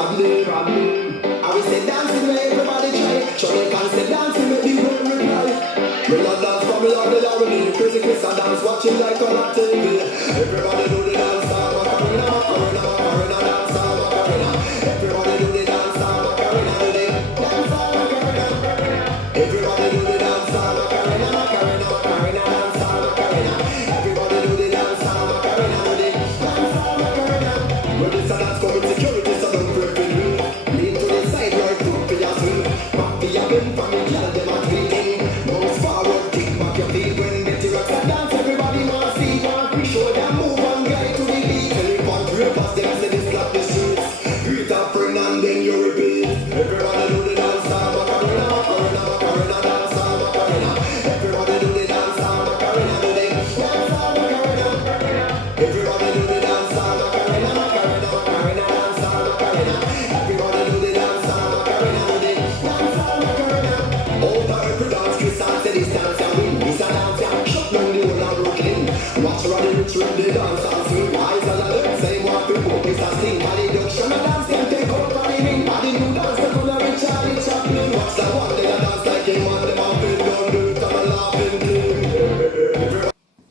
I will say dancing where everybody try. Can say dancing make the reply. When I dance for me, I will already crazy Chris I dance watching like a TV. Everybody do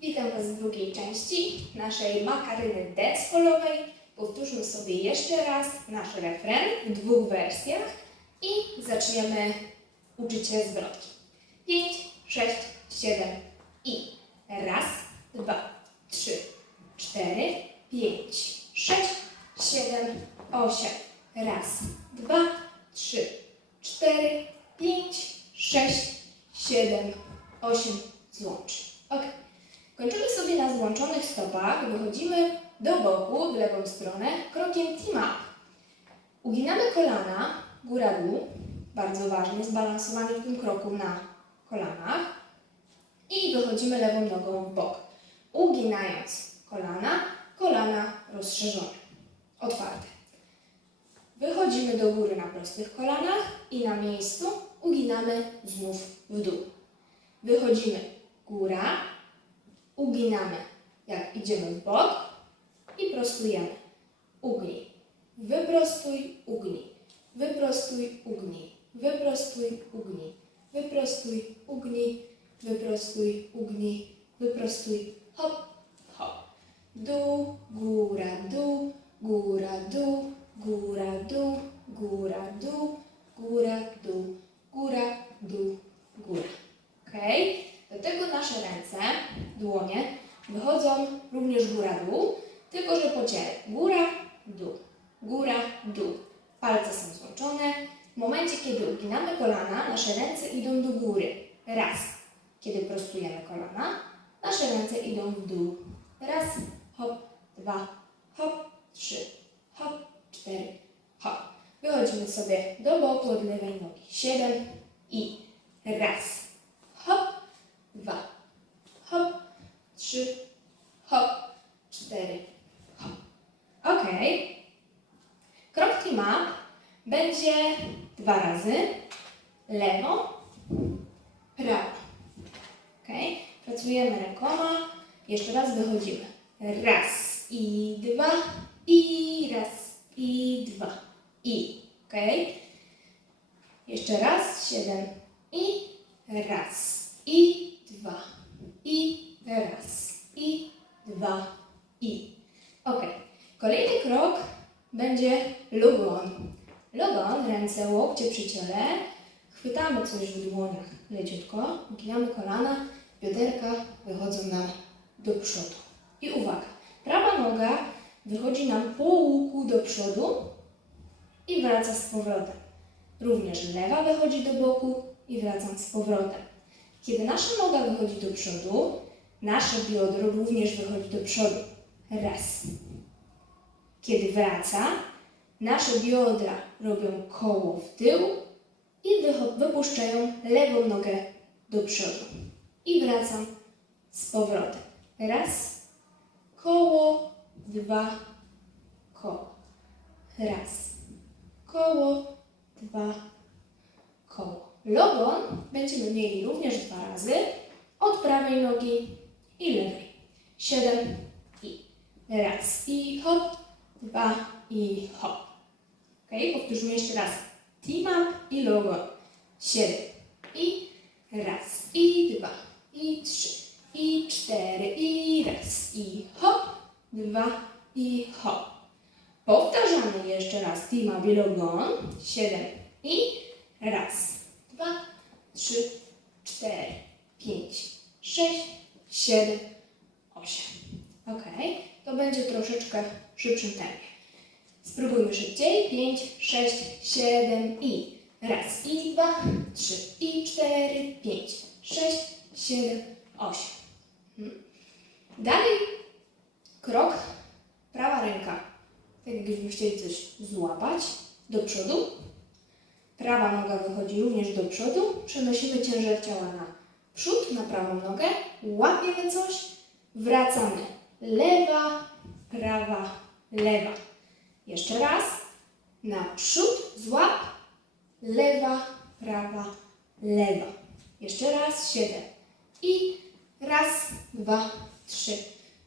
Witam Was w drugiej części naszej makaryny dance-hallowej. Powtórzmy sobie jeszcze raz nasz refren w dwóch wersjach i zaczniemy uczyć się zwrotki. 5, 6, 7 i raz, dwa, trzy, cztery, pięć, sześć, siedem, osiem. Raz, dwa, trzy, cztery, pięć, sześć, siedem, osiem. Złącz. Ok. Kończymy sobie na złączonych stopach, wychodzimy do boku w lewą stronę krokiem team up. Uginamy kolana, góra-dół, bardzo ważne, zbalansowanie w tym kroku na kolanach i wychodzimy lewą nogą w bok. Uginając kolana, kolana rozszerzone, otwarte. Wychodzimy do góry na prostych kolanach i na miejscu uginamy znów w dół. Wychodzimy góra, uginamy jak idziemy w bok i prostujemy. Ugnij, wyprostuj, ugnij, wyprostuj, ugnij, wyprostuj, ugnij, wyprostuj, ugnij, wyprostuj, ugnij, wyprostuj, hop, hop. Dół, góra, dół, góra, dół, góra, dół, góra, dół, góra, dół, góra, dół, góra. Ok? Do tego nasze ręce, dłonie, wychodzą również góra-dół, tylko że po ciele. Góra, dół, góra, dół. Palce są złączone. W momencie, kiedy uginamy kolana, nasze ręce idą do góry. Raz. Kiedy prostujemy kolana, nasze ręce idą w dół. Raz, hop, dwa, hop, trzy, hop, cztery, hop. Wychodzimy sobie do boku od lewej nogi. Siedem i raz. Hop, dwa, hop, trzy, hop, cztery, hop. Ok. Krok team będzie dwa razy lewo, prawo. Ok. Pracujemy rękoma. Jeszcze raz wychodzimy. Raz i dwa i raz i dwa i. Ok. Jeszcze raz. Siedem i raz i dwa i raz i dwa i. Ok. Kolejny krok będzie logon. Logon, ręce, łokcie przy ciele. Chwytamy coś w dłoniach leciutko, uginamy kolana, bioderka wychodzą nam do przodu. I uwaga, prawa noga wychodzi nam po łuku do przodu i wraca z powrotem. Również lewa wychodzi do boku i wracam z powrotem. Kiedy nasza noga wychodzi do przodu, nasze biodro również wychodzi do przodu. Raz. Kiedy wraca, nasze biodra robią koło w tył i wypuszczają lewą nogę do przodu. I wracam z powrotem. Raz, koło, dwa, koło. Raz, koło, dwa, koło. Logon będziemy mieli również dwa razy od prawej nogi i lewej. Siedem i raz i hop, dwa i hop. Ok, powtórzmy jeszcze raz. Team up i logo. Siedem. I raz, i dwa, i trzy, i cztery, i raz, i hop, dwa, i hop. Powtarzamy jeszcze raz team up i logo. Siedem. I raz, dwa, trzy, cztery, pięć, sześć, siedem, osiem. Ok, to będzie troszeczkę w szybszym tempie. Spróbujmy szybciej. 5, 6, 7 i raz, i dwa, trzy, i cztery, pięć, sześć, siedem, osiem. Mhm. Dalej krok, prawa ręka. Tak jakbyśmy chcieli coś złapać do przodu. Prawa noga do przodu. Przenosimy ciężar ciała na przód, na prawą nogę. Łapiemy coś. Wracamy. Lewa, prawa, lewa. Jeszcze raz. Naprzód, złap. Lewa, prawa, lewa. Jeszcze raz. Siedem. I raz, dwa, trzy,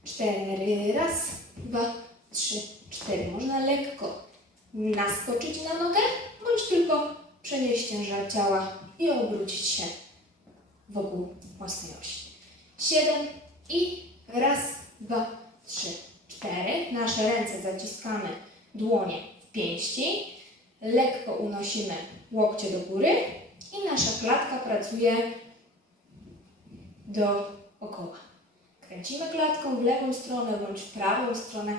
cztery. Raz, dwa, trzy, cztery. Można lekko naskoczyć na nogę, bądź tylko przenieść ciężar ciała i obrócić się wokół własnej osi. Siedem i raz, dwa, trzy, cztery. Nasze ręce zaciskamy dłonie w pięści. Lekko unosimy łokcie do góry i nasza klatka pracuje dookoła. Kręcimy klatką w lewą stronę bądź w prawą stronę,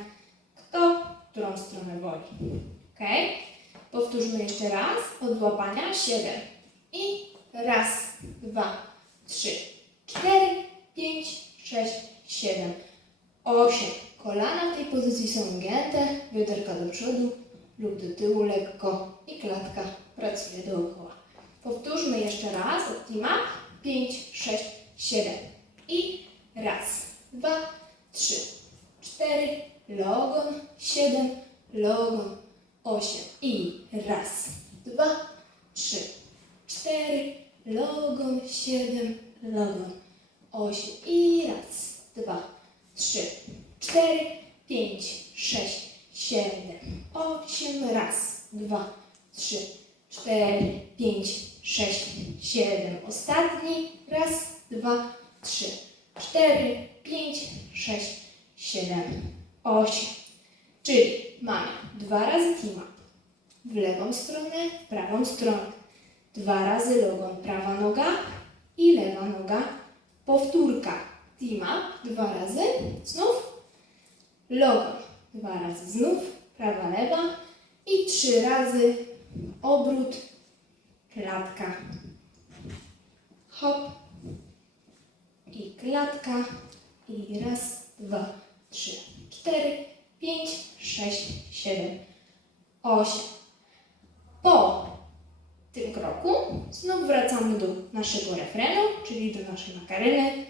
kto którą stronę woli. Ok? Powtórzmy jeszcze raz od złapania. Siedem. I raz, dwa, trzy, cztery, pięć, sześć, siedem, osiem. Kolana w tej pozycji są ugięte, bioderka do przodu lub do tyłu lekko i klatka pracuje dookoła. Powtórzmy jeszcze raz od up. Pięć, sześć, siedem. I raz, dwa, trzy, cztery, logon, siedem, logon, osiem. I raz, dwa, trzy, cztery, logon, siedem, logon, osiem. I raz, dwa, trzy, cztery, pięć, sześć, siedem, osiem. Raz, dwa, trzy, cztery, pięć, sześć, siedem. Ostatni. Raz, dwa, trzy, cztery, pięć, sześć, siedem, osiem. Czyli mamy dwa razy up w lewą stronę, w prawą stronę. Dwa razy logon, prawa noga i lewa noga. Powtórka. Up, dwa razy, znów. Logon, dwa razy znów, prawa, lewa. I trzy razy obrót, klatka. Hop. I klatka. I raz, dwa, trzy, cztery, pięć, sześć, siedem, osiem. Po tym kroku znów wracamy do naszego refrenu, czyli do naszej makaryny.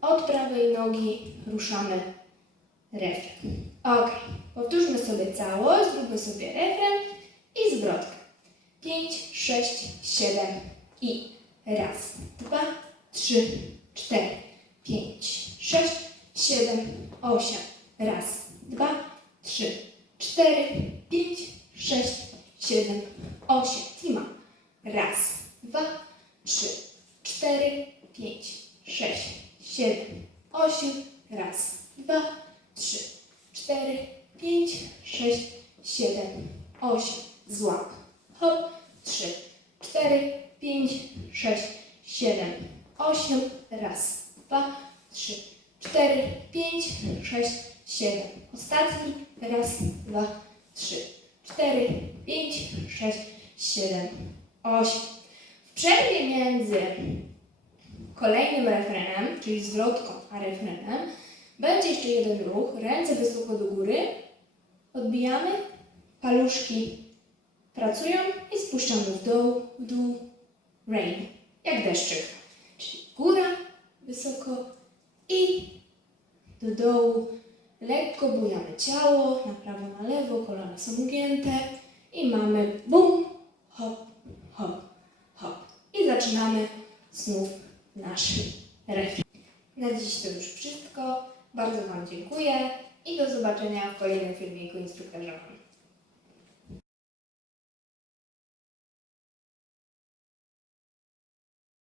Od prawej nogi ruszamy refren. Ok, powtórzmy sobie całość, zróbmy sobie refren i zwrotkę. 5, 6, 7 i raz, dwa, trzy, cztery, pięć, sześć, siedem, osiem. Raz, dwa, trzy, cztery, pięć, sześć, siedem, osiem. Tima. Raz, dwa, trzy, cztery, pięć, sześć, siedem, osiem. Raz, dwa, trzy, cztery, pięć, sześć, siedem, osiem. Złap. Hop. Trzy, cztery, pięć, sześć, siedem, osiem. Raz, dwa, trzy, cztery, pięć, sześć, siedem. Ostatni. Raz, dwa, trzy, cztery, pięć, sześć, siedem, osiem. W przerwie między kolejnym refrenem, czyli zwrotką, a refrenem, będzie jeszcze jeden ruch. Ręce wysoko do góry. Odbijamy. Paluszki pracują i spuszczamy w dół, w dół. Rain. Jak deszczyk. Czyli góra, wysoko i do dołu. Lekko bujamy ciało, na prawo, na lewo, kolana są ugięte i mamy bum, hop, hop, hop. I zaczynamy znów nasz refren. Na dziś to już wszystko. Bardzo Wam dziękuję i do zobaczenia w kolejnym filmiku instruktażowym.